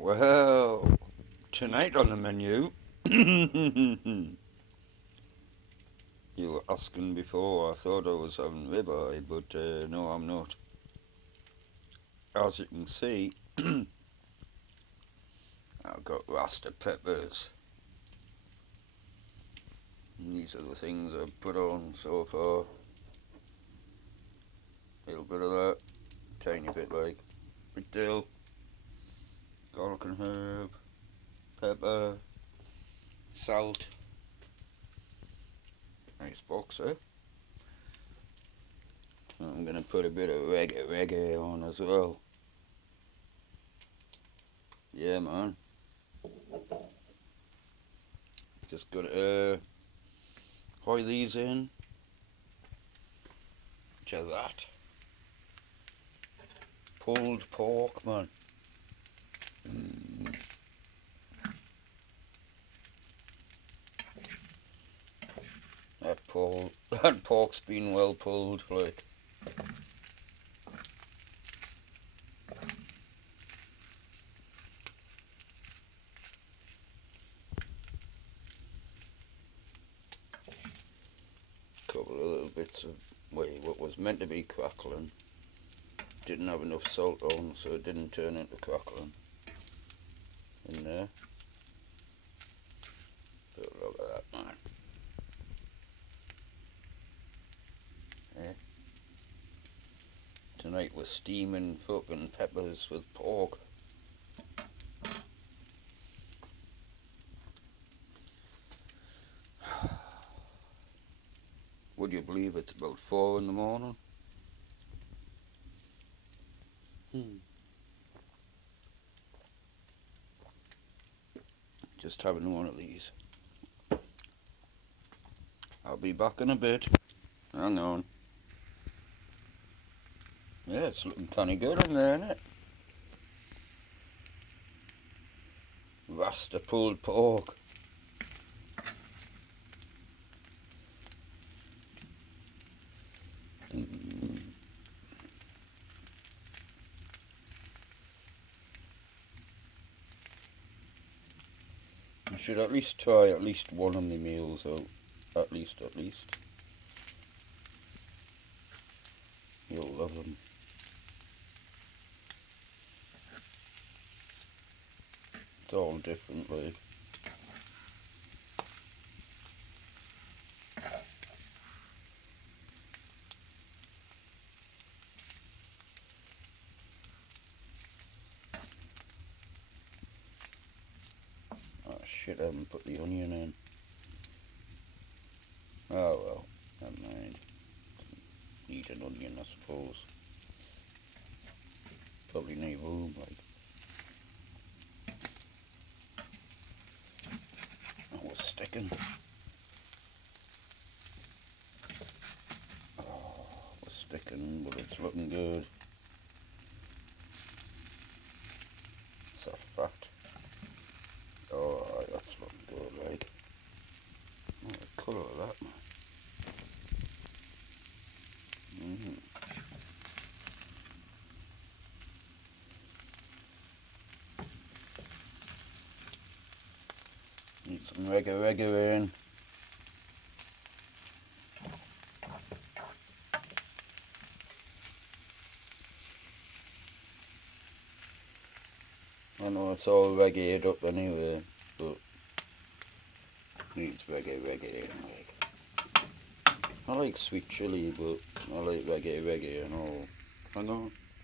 Well, tonight on the menu, you were asking before, I thought I was having ribeye, but no, I'm not. As you can see, I've got Rasta peppers. And these are the things I've put on so far. A little bit of that, tiny bit like with dill, garlic and herb, pepper, salt. Nice box, eh? I'm gonna put a bit of reggae on as well. Yeah, man. Just gotta hoy these in. Just that. Pulled pork, man. Mm. That pork's been well pulled, like. Couple of little bits of what was meant to be crackling. Didn't have enough salt on, so it didn't turn into crackling. In there. But look at that, man. Yeah. Tonight we're steaming fucking peppers with pork. Would you believe it's about 4 in the morning? Just having one of these. I'll be back in a bit. Hang on. Yeah, it's looking kinda good in there, isn't it? Rasta pulled pork. Mm. You should at least try at least one of the meals out. At least. You'll love them. It's all different, like. Oh shit, I haven't put the onion in. Oh well, never mind. Need an onion, I suppose. Probably need room, like. Oh, we're sticking. Oh, we're sticking, but it's looking good. It's a fact. Oh, that's looking good, like. Oh, the colour of that, man. Need some reggae in. I know it's all reggae'd up anyway, but needs reggae in, like. I like sweet chilli, but I like reggae and all. I know.